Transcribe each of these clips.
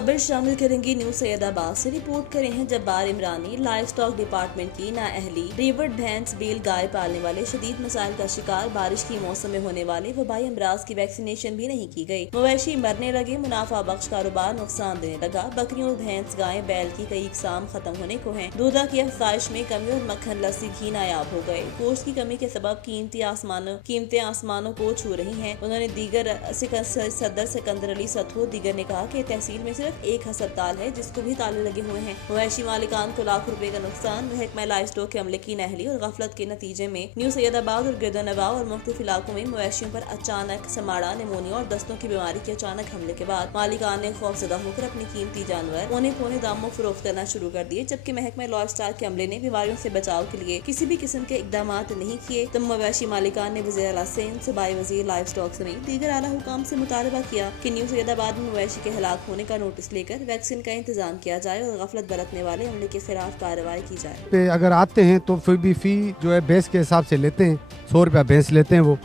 खबर शामिल करेंगे न्यू सैयदाबाद से। रिपोर्ट करें हैं Jabbar Imrani. Live stock department की नाअहली, रेवट, भैंस, बैल, गाय पालने वाले शदीद मसाइल का शिकार। बारिश की मौसम में होने वाले वबाई अमराज की वैक्सीनेशन भी नहीं की गई। मवेशी मरने लगे, मुनाफा बख्श कारोबार नुकसान देने लगा। बकरियों, भैंस, गाय, बैल की कई इकसाम खत्म होने को हैं। दूधा की अफजाइश में कमी और मक्खन, लस्सी, घी नायाब हो गए। गोश्त की कमी के सबब कीमतें आसमानों को छू रही हैं। उन्होंने दीगर सदर सिकंदर अली सतहो दीगर ने कहा कि तहसील में सिर्फ एक अस्पताल है जिसको भी ताले लगे हुए हैं। मवेशी मालिकान को लाखों रुपए का नुकसान। महकमा लाइव स्टॉक के अमले की नाअहली और गफलत के नतीजे में न्यू सैयदाबाद और गिरदोनवां और मुख्तलिफ इलाकों में मवेशियों पर अचानक समाड़ा, निमोनिया और दस्तों की बीमारी के अचानक हमले के बाद मालिकान ने खौफजदा होकर अपनी कीमती जानवर औने पौने दामों फरोख्त करना शुरू कर दिए। जबकि महकमा लाइव स्टॉक के अमले ने बीमारियों से बचाव के लिए किसी भी किस्म के इकदाम नहीं किए। तब मवेशी मालिकान ने वज़ीर आला सिंध, सूबाई वज़ीर लाइव स्टॉक समेत दीगर आला हुकाम से मुतालबा किया कि न्यू सैयदाबाद में मवेशी के हलाक होने का नोटिस लेकर वैक्सीन का इंतजाम किया जाए और गफलत बरतने वाले अमले के खिलाफ कार्रवाई की जाए। अगर आते हैं तो फिर भी फी जो है भैंस के हिसाब से लेते हैं, 100 रुपया भैंस लेते हैं वो।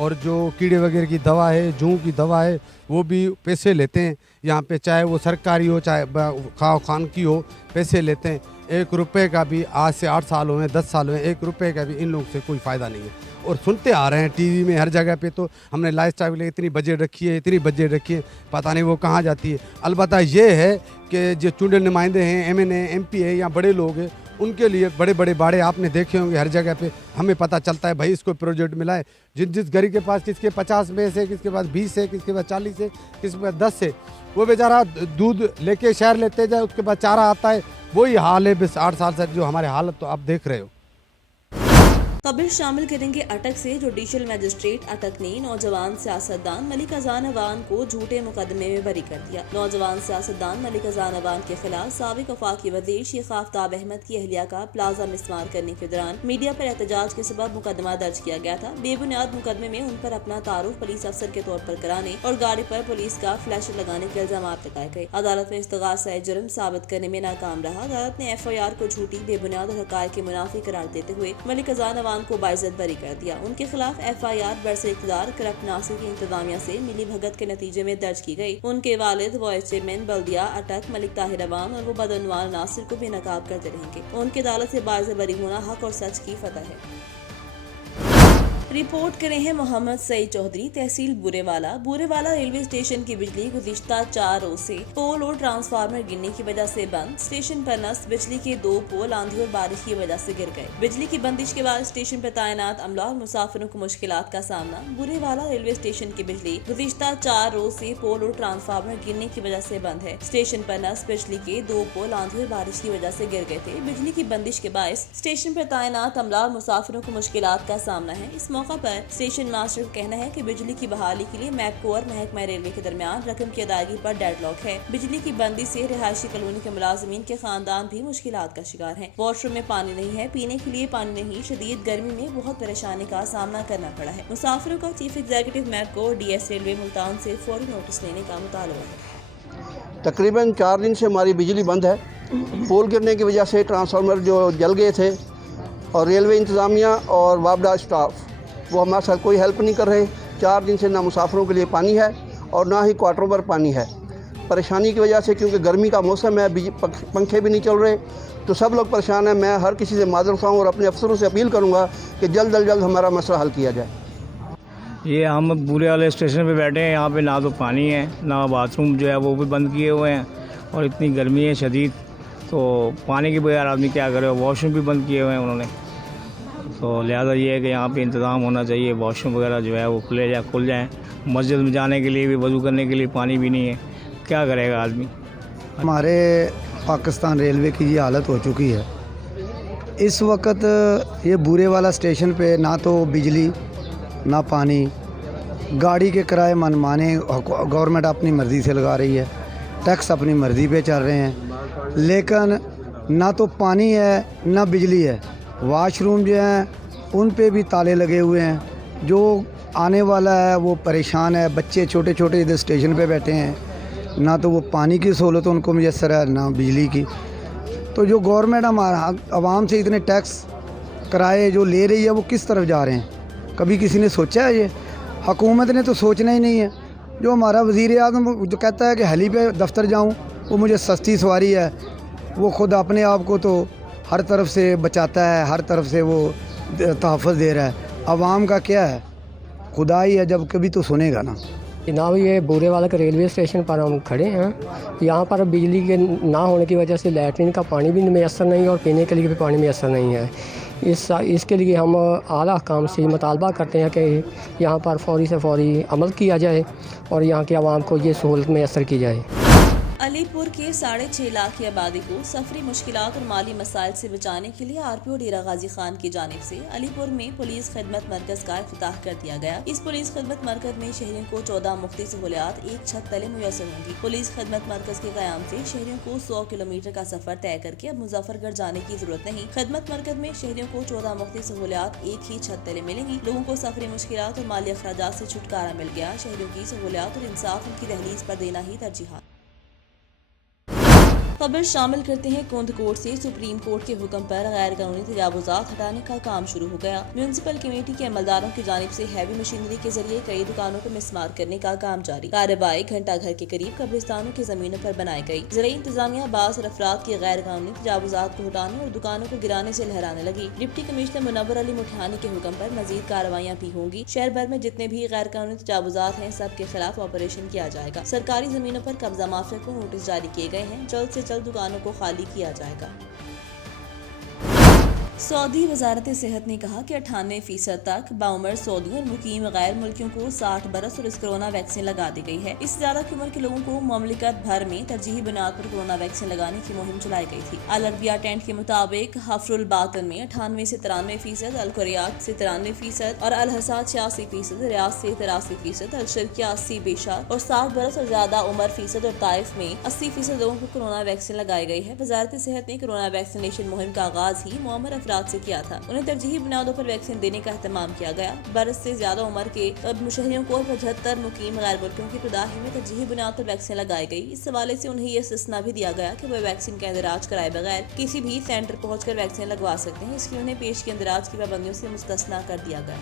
और जो कीड़े वगैरह की दवा है, जूं की दवा है, वो भी पैसे लेते हैं यहाँ पे, चाहे वो सरकारी हो चाहे खान की हो, पैसे लेते हैं। 1 रुपये का भी आज से 8 साल हुए, 10 साल हुए, 1 रुपये का भी इन लोगों से कोई फ़ायदा नहीं है। और सुनते आ रहे हैं टीवी में हर जगह पे, तो हमने लाइफ स्टाइल के लिए इतनी बजट रखी है, इतनी बजट रखी है, पता नहीं वो कहाँ जाती है। अलबत्ता ये है कि जो चुने नुमाइंदे हैं, MNA MP है या बड़े लोग हैं, उनके लिए बड़े बड़े बाड़े आपने देखे होंगे हर जगह पे। हमें पता चलता है भाई इसको प्रोजेक्ट मिला है। जिस गरीब के पास किसके 50 में से, किसके पास 20 है, किसके पास 40 है, किसके पास 10 है, वो बेचारा दूध लेके शहर लेते जाए, उसके बाद चारा आता है। वही हाल है बस 8 साल से जो हमारे हालत तो आप देख रहे हो। खबर शामिल करेंगे अटक से। जुडिशल मजिस्ट्रेट अटक ने नौजवान सियासतदान मलिक अजान अवान को झूठे मुकदमे में बरी कर दिया। नौजवान सियासतदान मलिक अजान अवान के खिलाफ साबिक वफाकी वज़ीर शेख आफ्ताब अहमद की अहलिया का प्लाजा मिसमार करने के दौरान मीडिया पर एहतजाज के सबब मुकदमा दर्ज किया गया था। बेबुनियाद मुकदमे में उन पर अपना तारुफ पुलिस अफसर के तौर पर कराने और गाड़ी पर पुलिस का फ्लैशर लगाने के इल्जाम लगाए गए। अदालत में इस्तगासा जुर्म साबित करने में नाकाम रहा। अदालत ने FIR को झूठी, बेबुनियाद और हक़ाइक़ के मुनाफी करार देते हुए मलिक अजान अवान को बाइज्जत बरी कर दिया। उनके खिलाफ FIR बरसर इक़्तिदार करप्ट नासिर की इंतजामिया से मिली भगत के नतीजे में दर्ज की गई। उनके वालिद वाइस चेयरमैन बल्दिया अटक मलिक ताहिर अवान और वो बदअनवान नासिर को बेनकाब करते रहेंगे। उनकी अदालत से बाइज्जत बरी होना हक और सच की फतह है। रिपोर्ट करें हैं मोहम्मद सईद चौधरी। तहसील बूरेवाला रेलवे स्टेशन की बिजली गुज़िश्ता 4 रोज से पोल और ट्रांसफार्मर गिरने की वजह से बंद। स्टेशन पर नस्ब बिजली के 2 पोल आंधी और बारिश की वजह से गिर गए। बिजली की बंदिश के बाद स्टेशन पर तैनात अमला और मुसाफिरों को मुश्किलात का सामना। बूरेवाला रेलवे स्टेशन की बिजली गुज़िश्ता 4 रोज से पोल और ट्रांसफार्मर गिरने की वजह से बंद है। स्टेशन पर नस्ब बिजली के 2 पोल आंधी और बारिश की वजह से गिर गए थे। बिजली की बंदिश के बायस स्टेशन पर तैनात अमला और मुसाफिरों को मुश्किलात का सामना है। इस मौका पर स्टेशन मास्टर का कहना है कि बिजली की बहाली के लिए मैपको और महकमा रेलवे के दरमियान रकम की अदायगी पर डेडलॉक है। बिजली की बंदी से रिहायशी कॉलोनी के मुलाजिमीन के खानदान भी मुश्किलात का शिकार हैं। वॉशरूम में पानी नहीं है, पीने के लिए पानी नहीं। शदीद गर्मी में बहुत परेशानी का सामना करना पड़ा है। मुसाफिरों का चीफ एग्जीक्यूटिव मैपको और DS रेलवे मुल्तान से फौरी नोटिस लेने का मुतालबा है। तकरीबन 4 दिन से हमारी बिजली बंद है। पोल गिरने की वजह से ट्रांसफार्मर जो जल गए थे और रेलवे इंतज़ामिया और वापडा स्टाफ वो हमारे साथ कोई हेल्प नहीं कर रहे। 4 दिन से ना मुसाफिरों के लिए पानी है और ना ही क्वार्टरों पर पानी है। परेशानी की वजह से, क्योंकि गर्मी का मौसम है, पंखे भी नहीं चल रहे, तो सब लोग परेशान हैं। मैं हर किसी से माजरत खाऊँ और अपने अफसरों से अपील करूँगा कि जल्द अज जल्द हमारा मसला हल किया जाए। ये हम बूरेवाला स्टेशन पे बैठे हैं। यहाँ पे ना तो पानी है, ना बाथरूम जो है वो भी बंद किए हुए हैं और इतनी गर्मी है शदीद, तो पानी के बगैर आदमी क्या करे। वॉशरूम भी बंद किए हुए हैं उन्होंने, तो लिहाजा ये है कि यहाँ पे इंतज़ाम होना चाहिए। वॉशरूम वगैरह जो है वो खुल जाएँ। मस्जिद में जाने के लिए भी, वज़ू करने के लिए पानी भी नहीं है, क्या करेगा आदमी। हमारे पाकिस्तान रेलवे की ये हालत हो चुकी है इस वक्त। ये बूरेवाला स्टेशन पे ना तो बिजली ना पानी, गाड़ी के किराए मनमाने गवर्नमेंट अपनी मर्ज़ी से लगा रही है, टैक्स अपनी मर्ज़ी पे चल रहे हैं, लेकिन ना तो पानी है ना बिजली है। वाशरूम जो हैं उन पे भी ताले लगे हुए हैं। जो आने वाला है वो परेशान है। बच्चे छोटे छोटे इधर स्टेशन पे बैठे हैं, ना तो वो पानी की सहूलत उनको मुयसर है ना बिजली की। तो जो गवर्नमेंट हमारा आवाम से इतने टैक्स किराए जो ले रही है वो किस तरफ जा रहे हैं, कभी किसी ने सोचा है? ये हुकूमत ने तो सोचना ही नहीं है। जो हमारा वज़ीर आज़म जो कहता है कि हेली पे दफ्तर जाऊँ, वो मुझे सस्ती सवारी है, वो ख़ुद अपने आप को तो हर तरफ से बचाता है, हर तरफ से वो तहफ़्फ़ुज़ दे रहा है। अवाम का क्या है, खुदा ही है, जब कभी तो सुनेगा ना। जनाब ये बूरे वाला के रेलवे स्टेशन पर हम खड़े हैं। यहाँ पर बिजली के ना होने की वजह से लैट्रिन का पानी भी मैसर नहीं है और पीने के लिए भी पानी मैसर नहीं है। इसके लिए हम आला हुकाम से मुतालबा करते हैं कि यहाँ पर फौरी से फौरी अमल किया जाए और यहाँ के आवाम को ये सहूलत मैसर की जाए। अलीपुर के 6.5 लाख की आबादी को सफरी मुश्किलात और माली मसाइल से बचाने के लिए आरपीओ डेरा गाजी खान की जानिब से अलीपुर में पुलिस खिदमत मरकज का इफ्तिताह कर दिया गया। इस पुलिस खिदमत मरकज में शहरियों को 14 मुफ्ती सहूलियात, एक छत तले मुयसर होंगी। पुलिस खिदमत मरकज के क़याम से शहरियों को 100 किलोमीटर का सफर तय करके अब मुजफ्फरगढ़ जाने की जरूरत नहीं। खिदमत मरकज में शहरियों को 14 मुफ्ती सहूलियात एक ही छत तले मिलेंगी। लोगों को सफरी मुश्किलात और माली अखराजात से छुटकारा मिल गया। शहरियों की सहूलियात और इंसाफ उनकी दहलीज पर देना ही तरजीहात। खबर शामिल करते हैं कुंद कोर्ट से सुप्रीम कोर्ट के हुक्म पर गैर कानूनी तजावुजात हटाने का काम शुरू हो गया। म्यूनिसिपल कमेटी के अमलदारों की जानिब से हैवी मशीनरी के जरिए कई दुकानों को मिसमार करने का काम जारी। कार्रवाई घंटा घर के करीब कब्रिस्तानों की जमीनों पर बनाई गई। ज़राई इंतजामिया बास और अफराद के गैर कानूनी तजावुजात को हटाने और दुकानों को गिराने से लहराने लगी। डिप्टी कमिश्नर मुनव्वर अली मुठानी के हुक्म पर मजीद कार्रवाइयाँ भी होंगी। शहर भर में जितने भी गैर कानूनी तजावुजात हैं सब के खिलाफ ऑपरेशन किया जाएगा। सरकारी जमीनों पर कब्जा माफिया को नोटिस जारी किए गए हैं। जल्द से जल्द दुकानों को खाली किया जाएगा। सऊदी वजारत सेहत ने कहा कि 98% तक बाउमर सऊदियों और मुकीम गैर मुल्कियों को 60 बरस और इस कोरोना वैक्सीन लगा दी गई है। इससे ज्यादा की उम्र के लोगों को मुमलिकत भर में तरजीही बुनियाद पर कोरोना वैक्सीन लगाने की मुहिम चलाई गई थी। अल अरबिया टेंट के मुताबिक हफरुल बातन में 98 से 93%, अल कुरैत से 93% और अल हसाद 86%, रियाद से 83%, अल शर्किया 80 बेशक और 60 बरस और ज्यादा उम्र फीसद और ताइफ में 80% लोगों को कोरोना वैक्सीन लगाई गई है। वजारत सेहत ने कोरोना वैक्सीनेशन मुहिम का आगाज ही मुअम्मर अफराद से किया था। उन्हें तरजीही बुनियादों पर वैक्सीन देने का एहतमाम किया गया। बरस से ज्यादा उम्र के शहरियों को 75 मुकीम गैर मुल्कियों की इब्तिदाई में तरजीही बुनियाद पर वैक्सीन लगाई गई। इस हवाले से उन्हें यह इस्तिस्ना भी दिया गया कि वह वैक्सीन का इंदराज कराए बगैर किसी भी सेंटर पहुंचकर वैक्सीन लगवा सकते हैं। इसलिए उन्हें पेश के इंदराज की पाबंदियों से मुस्तस्ना कर दिया गया।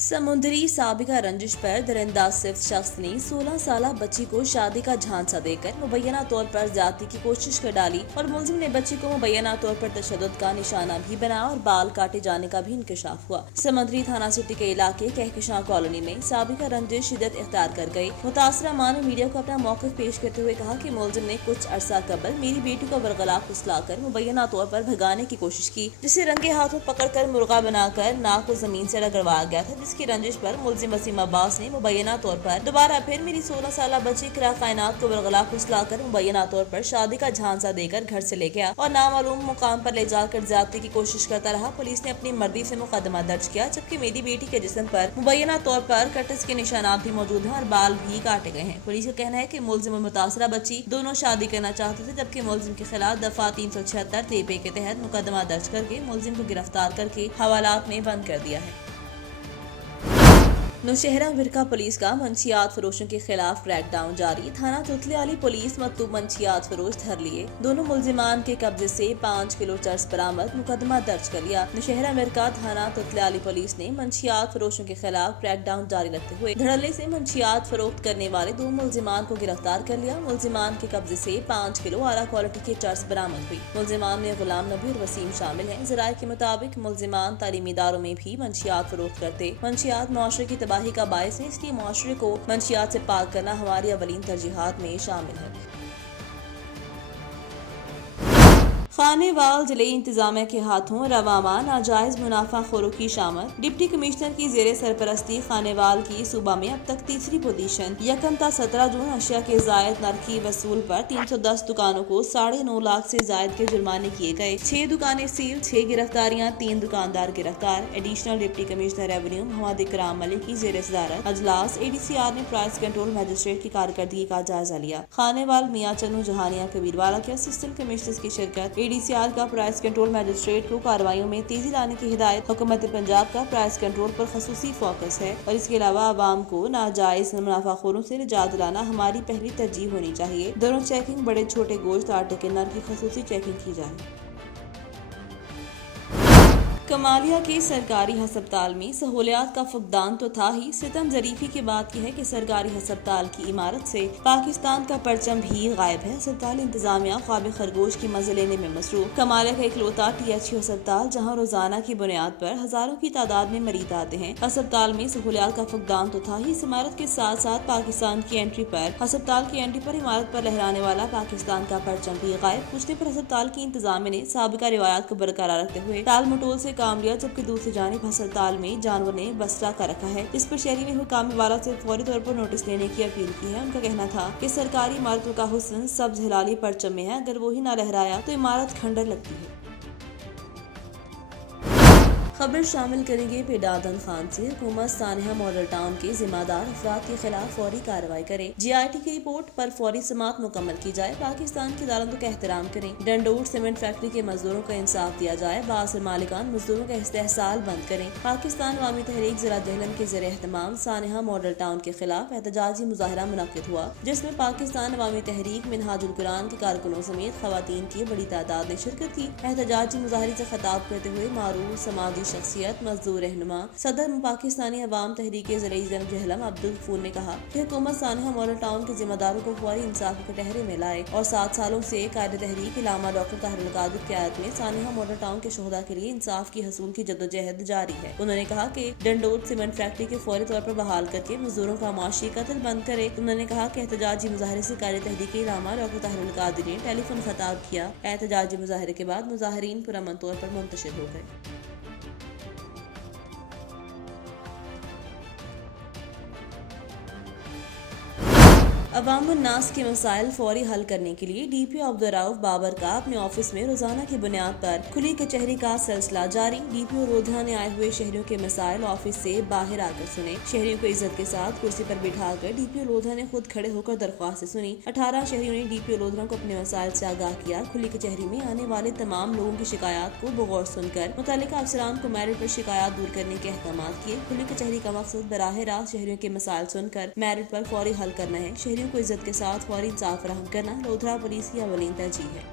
समुद्री साबिका रंजिश पर दरिंदा सिफ्त शख्स ने 16 साल बच्ची को शादी का झांसा देकर मुबैना तौर पर ज्यादती की कोशिश कर डाली और मुलजिम ने बच्ची को मुबैना तौर पर तशद्दुद का निशाना भी बनाया और बाल काटे जाने का भी इंकशाफ हुआ। समुद्री थाना सिटी के इलाके कहकशां कॉलोनी में साबिका रंजिश शिद्दत इख्तियार कर गई। मुतासरा मां ने मीडिया को अपना मौक़िफ़ पेश करते हुए कहा कि मुलजिम ने कुछ अरसा कबल मेरी बेटी को बरगला फुसलाकर मुबैना तौर पर भगाने की कोशिश की, जिसे रंगे हाथों पकड़कर मुर्गा बनाकर नाक को जमीन से रगड़वाया गया था। की रंजिश पर मुलजिम वसीम अब्बास ने मुबैना तौर पर दोबारा फिर मेरी 16 साल बच्ची किरा कायनात को बरगला फुसलाकर मुबैना तौर पर शादी का झांसा देकर घर से ले गया और नामालूम मुकाम पर ले जाकर ज्यादती की कोशिश करता रहा। पुलिस ने अपनी मर्जी से मुकदमा दर्ज किया, जबकि मेरी बेटी के जिस्म पर मुबैना तौर पर कटिस के निशानात भी मौजूद हैं और बाल भी काटे गए हैं। पुलिस का कहना है कि मुलजिम और मुतासरा बच्ची दोनों शादी करना चाहते थे, जबकि मुलजिम के खिलाफ दफा 376 TPA के तहत मुकदमा दर्ज करके मुलजिम को गिरफ्तार करके हवालात में बंद कर दिया है। नौशहरा विरका पुलिस का मंशियात फरोशों के खिलाफ क्रैकडाउन जारी। थाना तुतलियाली पुलिस मतलूब मंशियात फरोश धर लिए। दोनों मुलजिमान के कब्जे से 5 किलो चर्स बरामद, मुकदमा दर्ज कर लिया। नौशहरा विरका थाना तुतलियाली पुलिस ने मंशियात फरोशों के खिलाफ क्रैकडाउन जारी रखते हुए धड़ल्ले से मंशियात फरोख्त करने वाले 2 मुलजिमान को गिरफ्तार कर लिया। मुलजिमान के कब्जे से 5 किलो आला क्वालिटी के चर्स बरामद हुई। मुलजिमान में गुलाम नबी और वसीम शामिल हैं। ज़राए के मुताबिक मुलजिमान तालीमी इदारों में भी मंशियात फरोख्त करते। मंशियात मुआशरे की तबाही का बायस है, इसलिए मुआशरे को मंशियात से पाक करना हमारी अवलीन तरजीहात में शामिल है। खानेवाल जिले इंतजामिया के हाथों रवामा नाजायज मुनाफा खोरों की शामत। डिप्टी कमिश्नर की जेर सरपरस्ती खानेवाल की सूबा में अब तक तीसरी पोजीशन। यकम ता 17 जून अशिया के जायद नरकी वसूल पर 310 दुकानों को 9.5 लाख से जायद के जुर्माने किए गए। 6 दुकानें सील, 6 गिरफ्तारियां, 3 दुकानदार गिरफ्तार। Additional deputy commissioner revenue Mohammad Ikram Malik की जेर सदारत अजलास ADCR ने प्राइस कंट्रोल मजिस्ट्रेट की कारकर्दगी का जायजा लिया। खानेवाल मियां चन्नू जहानिया कबीरवाला के असिस्टेंट कमिश्नर की शिरकत। ADCR का प्राइस कंट्रोल मजिस्ट्रेट को कार्रवाइयों में तेजी लाने की हिदायत। हुकूमत पंजाब का प्राइस कंट्रोल पर खसूसी फोकस है और इसके अलावा आवाम को नाजायज मुनाफाखोरों से निजात दिलाना हमारी पहली तरजीह होनी चाहिए। दोनों चेकिंग बड़े छोटे गोश्त आटे के नर की खसूसी चेकिंग की जाए। कमालिया के सरकारी हस्पताल में सहूलियात का फकदान तो था ही, सितम ज़रीफ़ी की बात यह है कि सरकारी हस्पताल की इमारत से पाकिस्तान का परचम भी गायब है। अस्पताल इंतजामिया ख्वाब खरगोश की मज़े लेने में मसरूफ। कमालिया का इकलौता THU अस्पताल जहाँ रोजाना की बुनियाद पर हजारों की तादाद में मरीज आते हैं। अस्पताल में सहूलियात का फकदान तो था ही, इस इमारत के साथ साथ पाकिस्तान की एंट्री पर अस्पताल की एंट्री पर इमारत पर लहराने वाला पाकिस्तान का परचम भी गायब। पूछने पर अस्पताल की इंतजामिया ने साबिका रिवायात को बरकरार रखते हुए टाल मटोल से काम लिया, जबकि दूसरी जानिब अस्पताल में जानवर ने बसरा कर रखा है। इस पर शहरी में हुकाम वाला से फौरी तौर पर नोटिस लेने की अपील की है। उनका कहना था कि सरकारी इमारतों का हुस्न सब्ज हिलाली परचम में है, अगर वो ही ना लहराया तो इमारत खंडर लगती है। खबर शामिल करेंगे पेडादन खान से। हुकूमत सानिया मॉडल टाउन के जिम्मेदार अफराद के खिलाफ फौरी कार्रवाई करे। GIT की रिपोर्ट पर फौरी समाअत मुकम्मल की जाए। पाकिस्तान की अदालतों का एहतराम करें। डंडोर सीमेंट फैक्ट्री के मजदूरों को इंसाफ दिया जाए। बासर मालिकान मजदूरों का इस्तेहसाल बंद करें। पाकिस्तान अवामी तहरीक जिला जहलम के ज़रिए एहतमाम सानिया मॉडल टाउन के खिलाफ एहतजाजी मुजाहरा मुनक्किद हुआ, जिसमें पाकिस्तान अवामी तहरीक मिनहाजुल कुरान के कारकुनों समेत खवातीन की बड़ी तादाद ने शिरकत की। एहतजाजी मुजाहरे से खिताब करते हुए मारूफ समाजी शख्सियत मजदूर रहनुमा सदर पाकिस्तानी अवाम तहरीक ज़िला जहलम अब्दुल गफूर ने कहा कि हुकूमत सानिया मॉडल टाउन के जिम्मेदारों को फौरी इंसाफ के कटहरे में लाए और 7 सालों से कायदे तहरीक इलामा डॉक्टर ताहिरुल कादिर की क़यादत में सानिया मॉडल टाउन के शोहदा के लिए इंसाफ की हसूल की जद्दोजहद जारी है। उन्होंने कहा कि डंडोर सीमेंट फैक्ट्री के फौरी तौर पर बहाल करके मजदूरों का माशी कत्ल बंद करे। उन्होंने कहा कि एहतजाजी मुजाहरे से कायदे तहरीक इलामा डॉक्टर ताहिरुल कादिर ने टेलीफोन खिताब किया। एहतजाजी मुजाहरे के बाद मुजाहरीन पुरअमन तौर पर मुंतशिर हो गए। अवामुन्नास के मसाइल फौरी हल करने के लिए DPO अब्दुर्रऊफ बाबर का अपने ऑफिस में रोजाना की बुनियाद पर खुली कचहरी का सिलसिला जारी। DPO रोधा ने आए हुए शहरियों के मसाइल ऑफिस से बाहर आकर सुने। शहरियों को इज्जत के साथ कुर्सी पर बिठाकर DPO लोधा ने खुद खड़े होकर दरख्वास्त सुनी। 18 शहरियों ने DPO लोधा को अपने मसाइल से आगाह किया। खुली कचहरी में आने वाले तमाम लोगों की शिकायत को बगौर सुनकर मुतल्लिका अफसरान को मेरिट पर शिकायत दूर करने के अहकाम किए। खुली कचहरी का मकसद बराह रास्त शहरियों के मसाइल सुनकर मेरिट पर फौरी हल करना है। शहरियों को इज्जत के साथ फौरी इंसाफ फराहम करना लोधरा पुलिस की अवलीन तरजीह है।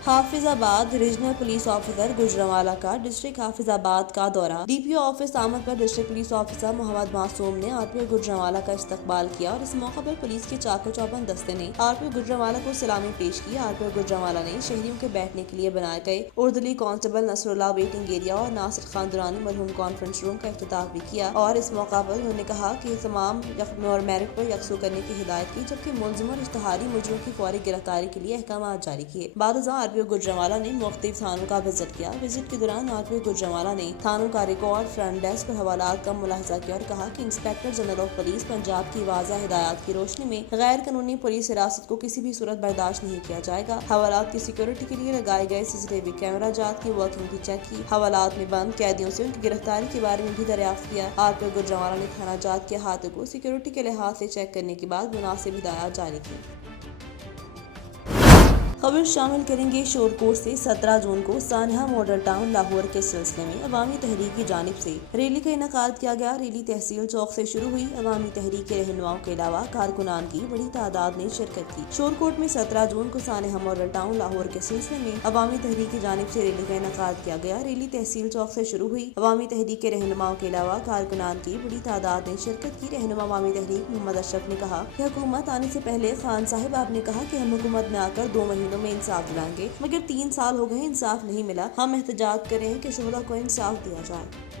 Hafizabad regional police officer Gujranwala का डिस्ट्रिक्ट हाफिजाबाद का दौरा। DPO ऑफिस आमद पर डिस्ट्रिक्ट पुलिस ऑफिसर मोहम्मद मासूम ने RPO गुजरांवाला का इस्तकबाल किया और इस मौके पर पुलिस के चाको चौबंद दस्ते ने RPO गुजरांवाला को सलामी पेश की। RPO गुजरांवाला ने शहरियों के बैठने के लिए बनाए गए उर्दली कांस्टेबल नसरुल्लाह वेटिंग एरिया और नासिर खान दुरानी मरहूम कॉन्फ्रेंस रूम का इफ्तिताह भी किया और इस मौका पर उन्होंने कहा कि तमाम और मेरिट पर यकसू करने की हिदायत की, जबकि मुलजिम और इश्तहारी मुजरिमों की फौरी गिरफ्तारी के लिए अहकाम जारी किए। बादशाह RPO गुजरांवाला ने मुख्तलिफ थानों का विजिट किया। विजिट के दौरान RPO गुजरांवाला ने थानों का रिकॉर्ड, फ्रंट डेस्क और हवालात का मुलाहिजा किया और कहा कि inspector general of police Punjab की वाज़ह हिदायत की रोशनी में गैर कानूनी पुलिस हिरासत को किसी भी सूरत बर्दाश्त नहीं किया जाएगा। हवालात की सिक्योरिटी के लिए लगाए गए CCTV कैमरा जात की वर्किंग भी चेक की। हवालात में बंद कैदियों से उनकी गिरफ्तारी के बारे में भी दरियाफ्त किया। RPO गुजरांवाला ने थाना जात के अहाते को सिक्योरिटी के लिहाज से चेक करने के बाद मुनासिब हिदायत जारी की। खबर शामिल करेंगे शोरकोट से। 17 जून को सानिया मॉडल टाउन लाहौर के सिलसिले में अवामी तहरीक की जानिब से रैली का इनेकाद किया गया। रैली तहसील चौक से शुरू हुई। अवामी तहरीक के रहनुमाओं के अलावा कारकुनान की बड़ी तादाद ने शिरकत की। शोरकोट में 17 जून को सानिया मॉडल टाउन लाहौर के सिलसिले में अवामी तहरीक की जानिब से रैली का इनेकाद किया गया। रैली तहसील चौक से शुरू हुई। अवामी तहरीक के रहनुमाओं के अलावा कारकुनान की बड़ी तादाद ने शिरकत की। रहनुमा अवामी तहरीक मोहम्मद अशरफ ने कहा कि हुकूमत आने से पहले खान साहिब आपने कहा कि हम हुकूमत में आकर 2 महीनों में इंसाफ दिलाएंगे, मगर 3 साल हो गए इंसाफ नहीं मिला। हम एहतजाज कर रहे हैं कि शोहदा को इंसाफ दिया जाए।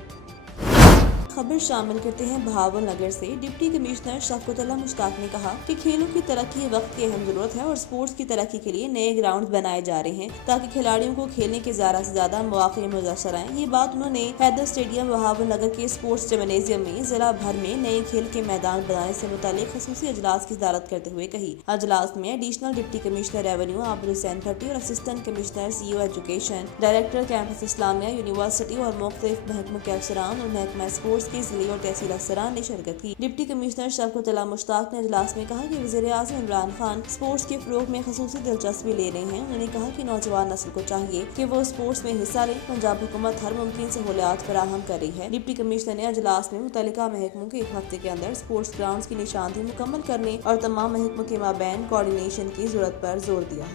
खबर शामिल करते हैं बहावल नगर से। डिप्टी कमिश्नर शफकतुल्लाह मुश्ताक ने कहा कि खेलों की तरक्की वक्त की अहम जरूरत है और स्पोर्ट्स की तरक्की के लिए नए ग्राउंड बनाए जा रहे हैं ताकि खिलाड़ियों को खेलने के ज़्यादा से ज़्यादा मौके मुयसर आएं। ये बात उन्होंने हैदर स्टेडियम बहावल नगर के स्पोर्ट्स जिम्नेजियम में जिला भर में नए खेल के मैदान बनाने से मुतालिक खसूसी अजलास की सदारत करते हुए कही। अजलास में additional deputy commissioner revenue Abid Hussain Bhatti और assistant commissioner CEO education, director campus Islamia university और मुख्तलिफ महकमों के अफसरान और महकमा स्पोर्ट्स के जिले और तहसील अफसरान ने शिरकत की। डिप्टी कमिश्नर शफकतुल्लाह मुश्ताक ने अजलास में कहा कि वज़ीर आज़म इमरान खान स्पोर्ट्स के फ़रोग़ में खसूसी दिलचस्पी ले रहे हैं। उन्होंने कहा कि नौजवान नस्ल को चाहिए कि वो स्पोर्ट्स में हिस्सा ले। पंजाब हुकूमत हर मुमकिन सहूलियात फराहम कर रही है। डिप्टी कमिश्नर ने अजलास में मुतल्लिका महकमों के 1 हफ्ते के अंदर स्पोर्ट्स ग्राउंड्स की निशानदेही मुकम्मल करने और तमाम महकमों के माबैन कोऑर्डिनेशन की जरूरत पर जोर दिया।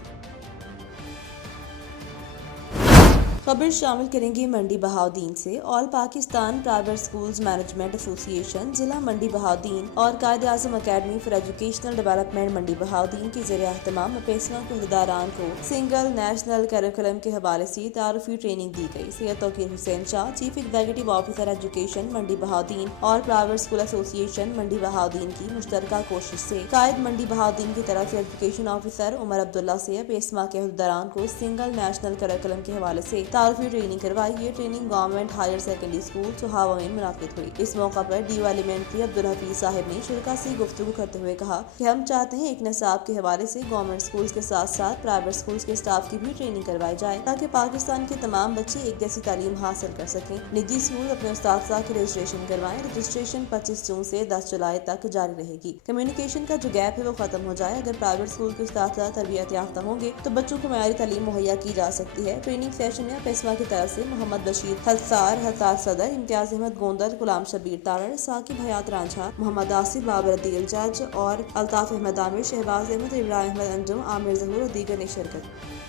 खबर शामिल करेंगे मंडी बहाउद्दीन से। All Pakistan private schools management association जिला मंडी बहाउद्दीन और कायद आजम अकेडमी फॉर एजुकेशनल डेवलपमेंट मंडी बहाउद्दीन के ज़रिए अहतमाम पेशवा के अहदेदारान को सिंगल नेशनल करिकुलम के हवाले से तारुफी ट्रेनिंग दी गई। Syed Tauqeer Hussain Shah chief executive officer education Mandi Bahauddin और private school association Mandi Bahauddin की मुश्तरका कोशिश से कायद मंडी बहाउद्दीन की तरफ से एजुकेशन ऑफिसर उमर अब्दुल्ला से पेशवा के अहदेदारान को सिंगल नेशनल करिकुलम के हवाले से तारुफी ट्रेनिंग करवाई। ये training government higher secondary school Sohawa में मुनाकिद हुई। इस मौका पर डीवा एलिमेंट्री अब्दुल हफीज साहब ने शुरा से गुफ्तगू करते हुए कहा कि हम चाहते हैं एक निसाब के हवाले से गवर्नमेंट स्कूल्स के साथ साथ प्राइवेट स्कूल्स के स्टाफ की भी ट्रेनिंग करवाई जाए ताकि पाकिस्तान के तमाम बच्चे एक जैसी तालीम हासिल कर सकें। निजी स्कूल अपने उस्ताद की रजिस्ट्रेशन करवाएं। रजिस्ट्रेशन 25 जून से 10 जुलाई तक जारी रहेगी। कम्युनिकेशन का जो गैप है वो खत्म हो जाए। अगर प्राइवेट स्कूल के उस्ताद तरबियत याफ्ता होंगे तो बच्चों को मयारी तालीम मुहैया की जा सकती है। ट्रेनिंग सेशन में पेशवा की तरफ से मोहम्मद बशीर हसार सदर, इम्तियाज अहमद गोंदल, गुलाम शबीर तारड़, साकिब हयात रांझा, मोहम्मद आसिफ, बाबर अदील जज और अल्ताफ अहमद आमिर, शहबाज अहमद, इब्राहिम अहमद अंजुम, आमिर जहूर और दीगर ने शिरकत।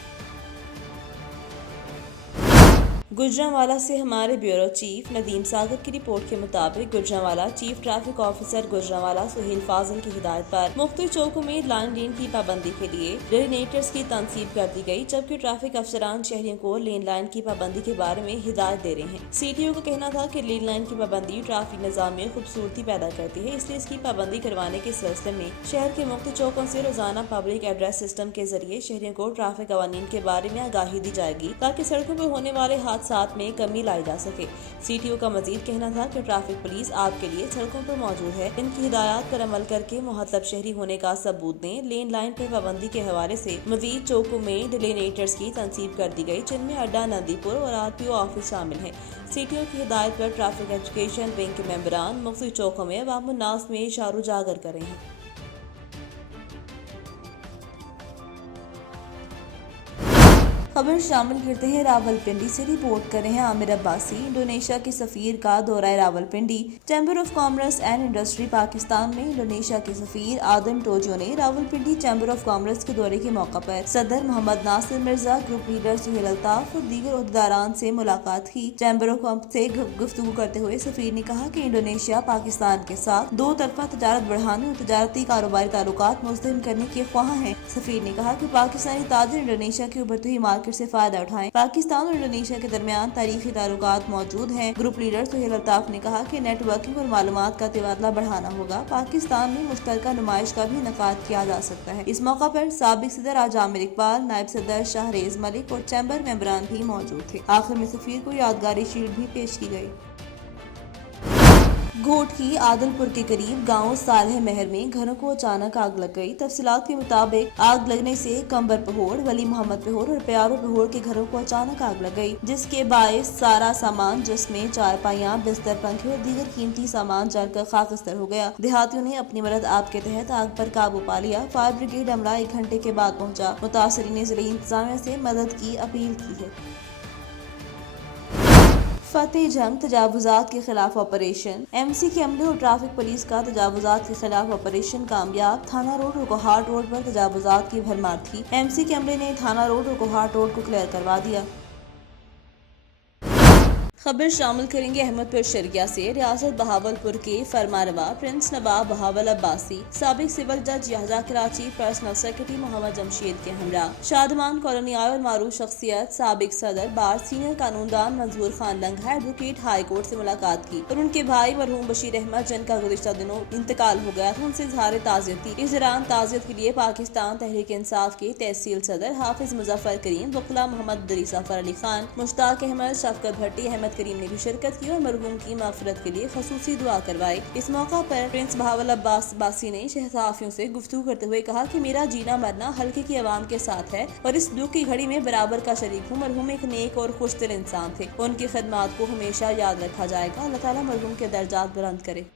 गुजरांवाला से हमारे ब्यूरो चीफ नदीम सागर की रिपोर्ट के मुताबिक Gujranwala chief traffic officer Gujranwala Suhail Fazil की हिदायत पर मुख्तलिफ चौकों में लाइन लेन की पाबंदी के लिए डेलिनेटर्स की तनसीब कर दी गई, जबकि ट्रैफिक अफसरान शहरियों को लेन लाइन की पाबंदी के बारे में हिदायत दे रहे हैं। सीटीओ का कहना था कि लेन लाइन की पाबंदी ट्रैफिक निजाम में खूबसूरती पैदा करती है, इसलिए इसकी पाबंदी करवाने के सिलसिले में शहर के मुख्तलिफ चौकों से रोजाना पब्लिक एड्रेस सिस्टम के जरिए शहरियों को ट्रैफिक कवानीन के बारे में आगाही दी जाएगी ताकि सड़कों पर होने वाले हादसात में कमी लाई जा सके। सीटीओ का मजीद कहना था कि ट्रैफिक पुलिस आपके लिए सड़कों पर मौजूद है। इनकी हिदायत पर अमल करके मुहतलब शहरी होने का सबूत दें। लेन लाइन पर पाबंदी के हवाले से मजीद चौकों में डिलिनेटर्स की तनसीब कर दी गई, जिनमें अड्डा नंदीपुर और आरटीओ ऑफिस शामिल हैं। सीटीओ की हिदायत पर ट्रैफिक एजुकेशन विंग के मेंबरान मुख्तलिफ चौकों में अवामुन्नास में इशारो जागर कर रहे हैं। खबर शामिल करते हैं रावलपिंडी से। रिपोर्ट कर रहे हैं आमिर अब्बासी। इंडोनेशिया के सफीर का दौरा Rawalpindi. Chamber of commerce and industry Pakistan में इंडोनेशिया के सफीर आदम टोजियो ने रावलपिंडी चैम्बर ऑफ कॉमर्स के दौरे के मौका पर सदर मोहम्मद नासिर मिर्जा, ग्रुप लीडर सुहेल अल्ताफ और दीगर ओहदेदारान से मुलाकात की। चैम्बर ऑफ कॉमर्स से गुफ्तगू करते हुए सफीर ने कहा कि इंडोनेशिया पाकिस्तान के साथ दो तरफा तजारत बढ़ाने और तजारती कारोबारी ताल्लुकात मुस्तहम करने के ख्वाह हैं। सफीर ने कहा कि पाकिस्तानी ताजिर इंडोनेशिया की उभरती हुई मार्केट से फायदा उठाएं। पाकिस्तान और इंडोनेशिया के दरमियान तारीखी ताल्लुकात मौजूद हैं। ग्रुप लीडर सुहेल अल्ताफ ने कहा कि नेटवर्किंग और मालूमात का तबादला बढ़ाना होगा। पाकिस्तान में मुश्तरका नुमाइश का भी इनेकाद किया जा सकता है। इस मौका पर साबिक सदर आमिर इकबाल, नायब सदर शाहरेज मलिक और चैम्बर मेंबरान भी मौजूद थे। आखिर में सफीर को यादगारी शील्ड भी पेश की गई। घोट की आदलपुर के करीब गांव सालह महर में घरों को अचानक आग लग गई। तफसीलात के मुताबिक आग लगने से कंबर पहोड़, वली मोहम्मद पहोड़ और प्यारो पहोड़ के घरों को अचानक आग लग गई, जिसके बायस सारा सामान जिसमें चारपाइयां, बिस्तर, पंखे और दीगर कीमती सामान जलकर खाकस्तर हो गया। देहातियों ने अपनी मदद आप के तहत आग पर काबू पा लिया। फायर ब्रिगेड अमला 1 घंटे के बाद पहुंचा। मुतासरीन ने जिले इंतजामिया से मदद की अपील की है। फतेह जंग तजावुजात के खिलाफ ऑपरेशन। एमसी के अमले और ट्रैफिक पुलिस का तजावुजात के खिलाफ ऑपरेशन कामयाब। थाना रोड और कोहाट रोड पर तजावुजात की भरमार थी। एमसी के अमले ने थाना रोड और कोहाट रोड को क्लियर करवा दिया। खबर शामिल करेंगे अहमदपुर शरिया से। रियासत बहावलपुर के फरमानवा प्रिंस नवाब बहावल अब्बासी, साबिक सिविल जज यहजा कराची, पर्सनल सेक्रेटरी मोहम्मद जमशेद के हमरा शादमान कॉलोनी आए और मारूफ शख्सियत साबिक सदर बार सीनियर कानूनदान मंजूर खान लंघा एडवोकेट हाई कोर्ट से मुलाकात की और उनके भाई मरहूम बशीर अहमद, जिनका गुज़िश्ता दिनों इंतकाल हो गया था, उनसे इजहार ताज़ियत की। इस दौरान ताज़ियत के लिए पाकिस्तान तहरीक इंसाफ के तहसील सदर हाफिज मुजफ्फर करीम, वकला मोहम्मद दरीसाफर अली खान, मुश्ताक अहमद, शफकत भट्टी, अहमद करीम ने भी शिरकत की और मरहूम की मग़फ़िरत के लिए ख़ुसूसी दुआ करवाई। इस मौका पर प्रिंस बहावल अब्बासी ने सहाफ़ियों से गुफ्तगू करते हुए कहा कि मेरा जीना मरना हल्के की आवाम के साथ है और इस दुख की घड़ी में बराबर का शरीक हूँ। मरहूम एक नेक और खुश दिल इंसान थे। उनकी खिदमत को हमेशा याद रखा जाएगा। अल्लाह ताला मरहूम के दर्जात बुलंद करे।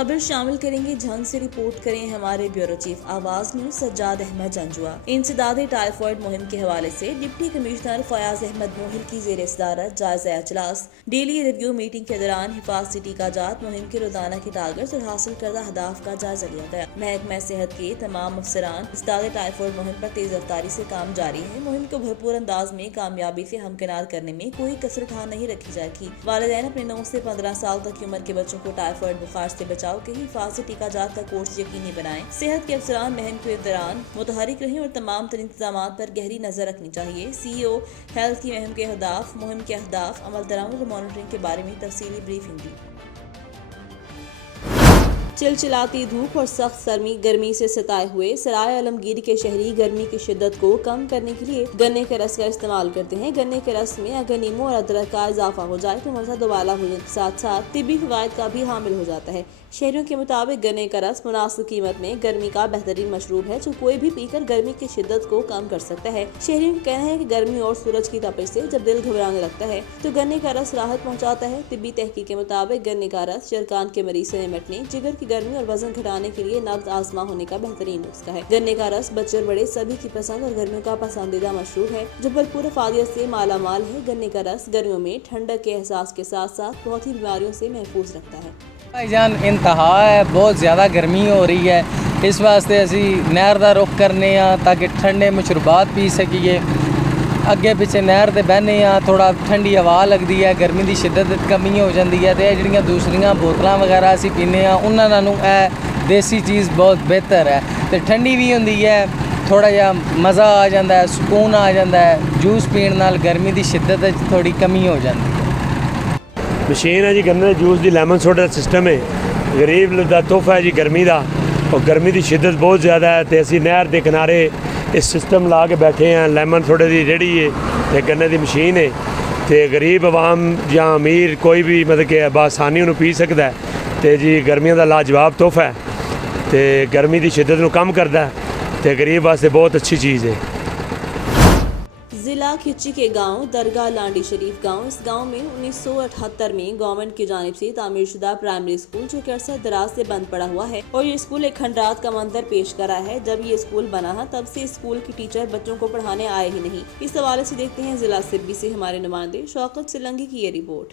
खबर शामिल करेंगे। झंग से रिपोर्ट करें हमारे ब्यूरो चीफ आवाज न्यूज सज्जाद अहमद जंजुआ। इंसदाद टाइफॉइड मुहिम के हवाले से डिप्टी कमिश्नर फयाज अहमद मोहिल की जेर सदारत जायजा इजलास। डेली रिव्यू मीटिंग के दौरान हिफाजती टीकाजात मुहिम के रोजाना के टारगेट और हासिल करदा अहदाफ का जायजा लिया गया। महकमा सेहत के तमाम अफसरान इंसदाद टाइफॉइड मुहिम पर तेज रफ्तारी से काम जारी है। मुहिम को भरपूर अंदाज में कामयाबी से हमकिनार करने में कोई कसर उठा नहीं रखी जाएगी। वालिदैन अपने 9 से 15 साल तक की उम्र के बच्चों को टाइफॉइड बुखार से बचाव के हिफाजती टीकाजात का कोर्स यकीनी बनाएं। सेहत के अफसरान मुहिम के दौरान मुतहरिक रहें और तमाम तर इंतजामात पर गहरी नजर रखनी चाहिए। CEO हेल्थ की मुहिम के अहदाफ, अमल दरामद और मॉनिटरिंग के बारे में तफसीली ब्रीफिंग दी। चिलचिलाती धूप और सख्त गर्मी से सताए हुए सराय आलमगीर के शहरी गर्मी की शिद्दत को कम करने के लिए गन्ने के रस का इस्तेमाल करते हैं। गन्ने के रस में अगर नींबू और अदरक का इजाफा हो जाए तो मज़ा दोबाला हो जाने के साथ साथ तिब्बी फवायद का भी हामिल हो जाता है। शहरियों के मुताबिक गन्ने का रस मुनासिब कीमत में गर्मी का बेहतरीन मशरूब है जो कोई भी पीकर गर्मी की शिद्दत को कम कर सकता है। शहरियों का कहना है कि गर्मी और सूरज की तपिश से जब दिल घबराने लगता है तो गन्ने का रस राहत पहुंचाता है। तिब्बी तहकीक के मुताबिक गन्ने का रस चरकान के मरीज से निपटने, जिगर की गर्मी और वजन घटाने के लिए नब्ज आजमा होने का बेहतरीन नुस्खा है। गन्ने का रस बच्चे और बड़े सभी की पसंद और गर्मियों का पसंदीदा मशरूब है जो भरपूर अफादियत से माला माल है। गन्ने का रस गर्मियों में ठंडक के एहसास के साथ साथ बहुत ही बीमारियों से महफूज रखता है। भाईजान इंतहा है, बहुत ज़्यादा गर्मी हो रही है, इस वास्ते असी नहर का रुख करने ताकि ठंडे मशरूबात पी सकीए। अगे पिछे नहर ते बहने थोड़ा ठंडी हवा लगती है, गर्मी की शिद्दत कमी हो जाती है। तो जिहड़ियां दूसरियां बोतलां वगैरह असी पीने उन्हां नालों देसी चीज़ बहुत बेहतर है तो ठंडी भी होंदी है, थोड़ा जिहा मज़ा आ जाता है, सुकून आ जाता है। जूस पीण नाल गर्मी की शिद्दत थोड़ी कमी हो जाती है। मशीन है जी गन्ने जूस की, लैमन सोडा सिस्टम है, गरीब का तोहफा है जी गर्मी का। और गर्मी की शिद्दत बहुत ज़्यादा है तो असी नहर के किनारे इस सिस्टम ला के बैठे हैं। लैमन सोडे की रेहड़ी है तो गन्ने की मशीन है तो गरीब आवाम या अमीर कोई भी मतलब कि बआसानी उन्होंने पी सकता है। तो जी गर्मियों का लाजवाब तोहफा है तो गर्मी की शिद्दत को कम करता है तो गरीब वास्ते बहुत अच्छी चीज़ है। जिला खिच्ची के गांव दरगाह लांडी शरीफ गांव, इस गांव में 1978 में गवर्नमेंट की जानिब से तामीर शुदा प्राइमरी स्कूल जो कि अरसा दराज से बंद पड़ा हुआ है और ये स्कूल एक खंडरात का मंजर पेश करा है। जब ये स्कूल बना है तब से स्कूल की टीचर बच्चों को पढ़ाने आए ही नहीं। इस हवाले से देखते हैं जिला सिरबी से हमारे नुमाइंदे शौकत सिलंगी की ये रिपोर्ट।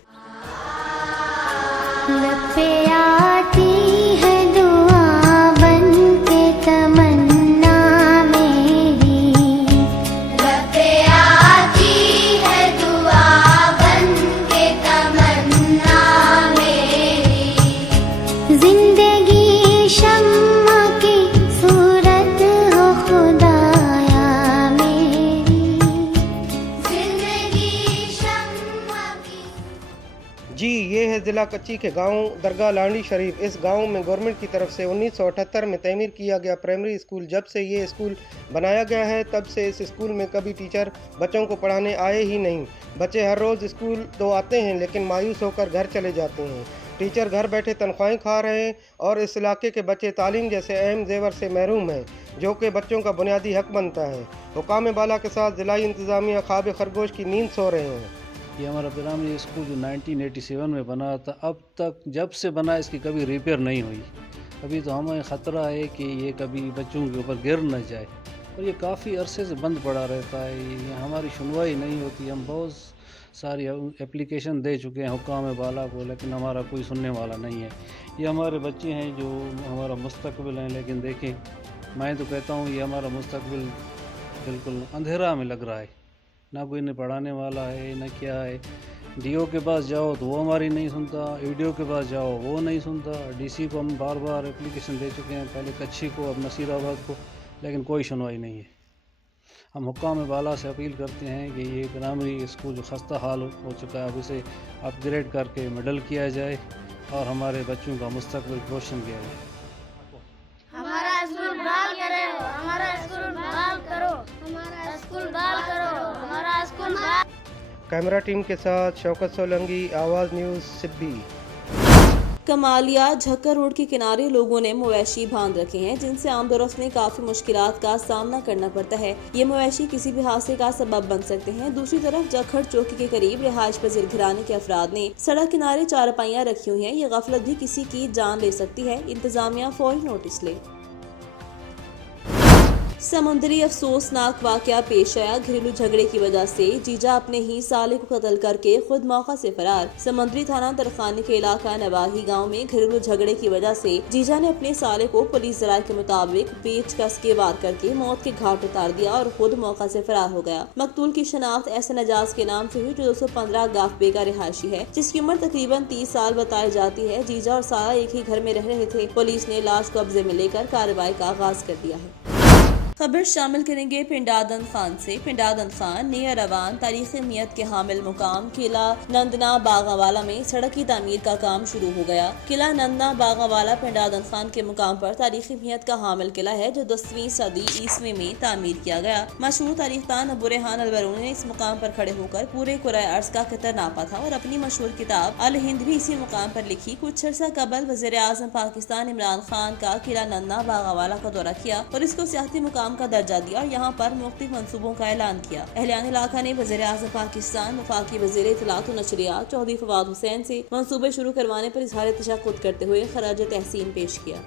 जी ये है ज़िला कच्ची के गांव दरगाह लांडी शरीफ। इस गांव में गवर्नमेंट की तरफ से 1978 में तमीर किया गया प्राइमरी स्कूल। जब से ये स्कूल बनाया गया है तब से इस स्कूल में कभी टीचर बच्चों को पढ़ाने आए ही नहीं। बच्चे हर रोज़ स्कूल तो आते हैं लेकिन मायूस होकर घर चले जाते हैं। टीचर घर बैठे तनख्वाहें खा रहे हैं और इस इलाके के बच्चे तालीम जैसे अहम जेवर से महरूम हैं जो कि बच्चों का बुनियादी हक बनता है। हुकाम बाला के साथ ज़िला इंतज़ामिया ख्वाब खरगोश की नींद सो रहे हैं। ये हमारा प्राइमरी स्कूल जो 1987 में बना था, अब तक जब से बना इसकी कभी रिपेयर नहीं हुई। अभी तो हमें ख़तरा है कि ये कभी बच्चों के ऊपर गिर न जाए और ये काफ़ी अरसे से बंद पड़ा रहता है। ये हमारी सुनवाई नहीं होती। हम बहुत सारी एप्लीकेशन दे चुके हैं हुकाम बाला को लेकिन हमारा कोई सुनने वाला नहीं है। ये हमारे बच्चे हैं जो हमारा मुस्तकबिल हैं, लेकिन देखें मैं तो कहता हूँ ये हमारा मुस्तकबिल बिल्कुल अंधेरा में लग रहा है। ना कोई इन्हें पढ़ाने वाला है ना क्या है। डीओ के पास जाओ तो वो हमारी नहीं सुनता, ईडीओ के पास जाओ वो नहीं सुनता। डीसी को हम बार बार एप्लीकेशन दे चुके हैं, पहले कच्ची को अब नसीराबाद को, लेकिन कोई सुनवाई नहीं है। हम हुक्काम बाला से अपील करते हैं कि ये प्राइमरी स्कूल जो खस्ता हाल हो चुका है अब इसे अपग्रेड करके मॉडल किया जाए और हमारे बच्चों का मुस्तकबिल रोशन किया जाए। हमारा स्कूल बहाल करो, हमारा स्कूल बहाल करो, हमारा स्कूल बहाल करो, हमारा स्कूल बहाल। कैमरा टीम के साथ शौकत सोलंगी, आवाज़ न्यूज़ सिब्बी। कमालिया झक्कर रोड के किनारे लोगों ने मवेशी बांध रखे हैं, जिनसे आम दौरस में काफी मुश्किलात का सामना करना पड़ता है। ये मवेशी किसी भी हादसे का सबब बन सकते हैं। दूसरी तरफ जखड़ चौकी के करीब रिहाइश पजीर घराने के अफराद ने सड़क किनारे चारपाइयां रखी हुई हैं। ये गफलत भी किसी की जान ले सकती है। इंतजामिया फौरी नोटिस ले। समुद्री अफसोसनाक वाकया पेश आया। घरेलू झगड़े की वजह से जीजा अपने ही साले को कत्ल करके खुद मौका से फरार। समुद्री थाना तरखानी के इलाका नवाही गांव में घरेलू झगड़े की वजह से जीजा ने अपने साले को पुलिस राय के मुताबिक पेचकस के वार करके मौत के घाट उतार दिया और खुद मौका से फरार हो गया। मकतूल की शनाख्त एहसन एजाज के नाम से हुई, जो 215 गाफबे का रिहायशी है, जिसकी उम्र तकरीबन 30 साल बताई जाती है। जीजा और साला एक ही घर में रह रहे थे। पुलिस ने लाश को कब्जे में लेकर कार्रवाई का आगाज कर दिया है। खबर शामिल करेंगे पिंडादन खान से। पिंडादन खान निया रवान तारीखी अहमियत के हामिल मुकाम किला नंदना बागावाला में सड़क की तामीर का काम शुरू हो गया। किला नंदना बागावाला पिंडादन खान के मुकाम पर तारीखी अहमियत का हामिल किला है, जो 10वीं सदी ईस्वी में तामीर किया गया। मशहूर तारीखदान अबू रेहान अलबरूनी ने इस मुकाम पर खड़े होकर पूरे कुराए अर्ज का खतर नापा था और अपनी मशहूर किताब अल हिंद भी इसी मुकाम पर लिखी। कुछ अर्सा कबल वज़ीर आज़म पाकिस्तान इमरान खान का किला नंदना बागावाला का दौरा किया और इसको सियासी मुकाम का दर्जा दिया और यहाँ पर मुख्तलिफ मंसूबों का ऐलान किया। अहलियान इलाका ने वज़ीर आज़म पाकिस्तान वफाकी वज़ीर इत्तलात व नशरियात चौधरी फवाद हुसैन से मंसूबे शुरू करवाने पर इजहार तशक्कुर करते हुए खराज तहसीन पेश किया।